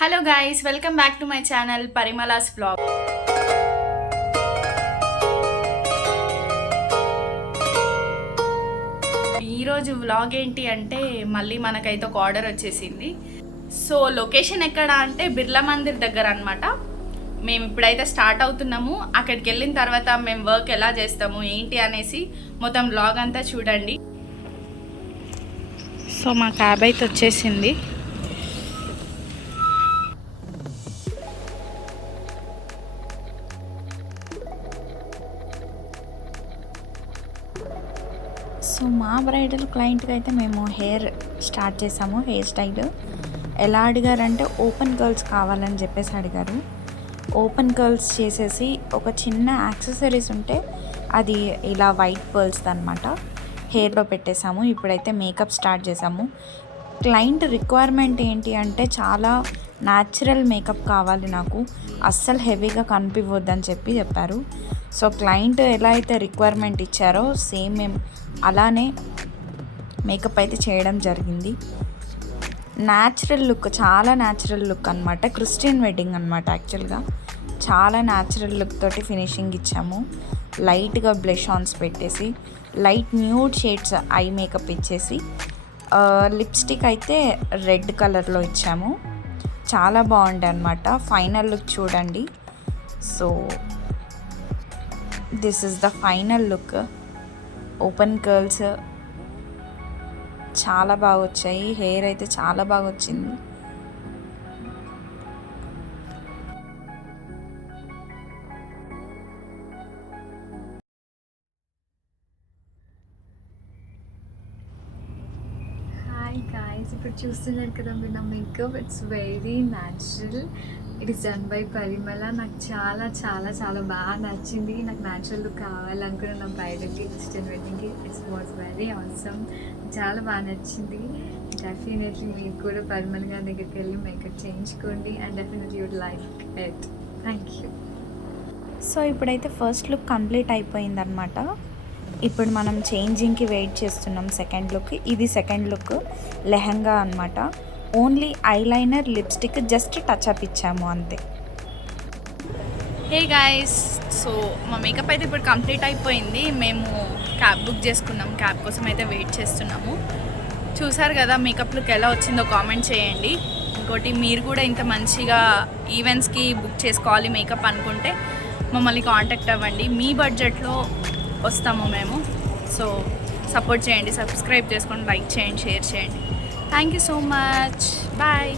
Hello guys, welcome back to my channel Parimala's vlog. ఈరోజు vlog ఏంటి అంటే మళ్ళీ మనకైతే ఒక ఆర్డర్ వచ్చేసింది. సో లొకేషన్ ఎక్కడ అంటే బిర్లా మందిర్ దగ్గర అనమాట. మేము ఇప్పుడైతే స్టార్ట్ అవుతున్నాము. అక్కడికి వెళ్ళిన తర్వాత మేము వర్క్ ఎలా చేస్తాము ఏంటి అనేసి మొత్తం వ్లాగ్ అంతా చూడండి. సో మా క్యాబ్ అయితే వచ్చేసింది. సో మా బ్రైడల్ క్లయింట్కి అయితే మేము హెయిర్ స్టార్ట్ చేసాము. హెయిర్ స్టైల్ ఎలా అడిగారంటే ఓపెన్ కర్ల్స్ కావాలని చెప్పేసి అడిగారు. ఓపెన్ కర్ల్స్ చేసేసి ఒక చిన్న యాక్సెసరీస్ ఉంటే అది ఇలా వైట్ పర్ల్స్ అనమాట హెయిర్లో పెట్టేసాము. ఇప్పుడైతే మేకప్ స్టార్ట్ చేసాము. క్లయింట్ రిక్వైర్మెంట్ ఏంటి అంటే చాలా న్యాచురల్ మేకప్ కావాలి, నాకు అస్సలు హెవీగా కనిపివ్వద్దని చెప్పారు. సో క్లయింట్ ఎలా అయితే రిక్వైర్మెంట్ ఇచ్చారో సేమ్ మేము అలానే మేకప్ అయితే చేయడం జరిగింది. న్యాచురల్ లుక్, చాలా న్యాచురల్ లుక్ అనమాట. క్రిస్టియన్ వెడ్డింగ్ అనమాట. యాక్చువల్గా చాలా న్యాచురల్ లుక్ తోటి ఫినిషింగ్ ఇచ్చాము. లైట్గా బ్లష్ ఆన్స్ పెట్టేసి light nude shades eye makeup ఇచ్చేసి లిప్స్టిక్ అయితే రెడ్ కలర్లో ఇచ్చాము. చాలా బాగుండే అనమాట. ఫైనల్ లుక్ చూడండి. So this is the final look. Open curls చాలా బాగా వచ్చాయి. హెయిర్ అయితే చాలా బాగా వచ్చింది. హాయ్ గాయ్స్, ఇప్పుడు చూస్తున్నారు కదా మీరు నా makeup. It's very natural. It is done by Parimala. నాకు చాలా చాలా చాలా బాగా నచ్చింది. నాకు న్యాచురల్ లుక్ కావాలనుకున్న నా బ్రైడల్కి, క్రిస్టియన్ వెడ్డింగ్కి. It's was very awesome. చాలా బాగా నచ్చింది. డెఫినెట్లీ మీరు కూడా పరిమళ గారి దగ్గరికి వెళ్ళి మేకప్ చేయించుకోండి and definitely would like it. Thank you. So ఇప్పుడైతే ఫస్ట్ లుక్ కంప్లీట్ అయిపోయిందనమాట. ఇప్పుడు మనం చేంజింగ్కి వెయిట్ చేస్తున్నాం సెకండ్ లుక్. ఇది సెకండ్ లుక్ లెహంగా అనమాట. Only eyeliner, lipstick just touch up ఇచ్చాము అంతే. హే గాయస్, సో మా మేకప్ అయితే ఇప్పుడు కంప్లీట్ అయిపోయింది. మేము క్యాబ్ బుక్ చేసుకున్నాం. క్యాబ్ కోసం అయితే వెయిట్ చేస్తున్నాము. చూసారు కదా మేకప్ లుక్ ఎలా వచ్చిందో కామెంట్ చేయండి. ఇంకోటి, మీరు కూడా ఇంత మంచిగా ఈవెంట్స్కి బుక్ చేసుకోవాలి మేకప్ అనుకుంటే మమ్మల్ని కాంటాక్ట్ అవ్వండి. మీ బడ్జెట్లో వస్తాము మేము. సో సపోర్ట్ చేయండి, సబ్స్క్రైబ్ చేసుకోండి, లైక్ చేయండి, షేర్ చేయండి. Thank you so much. Bye.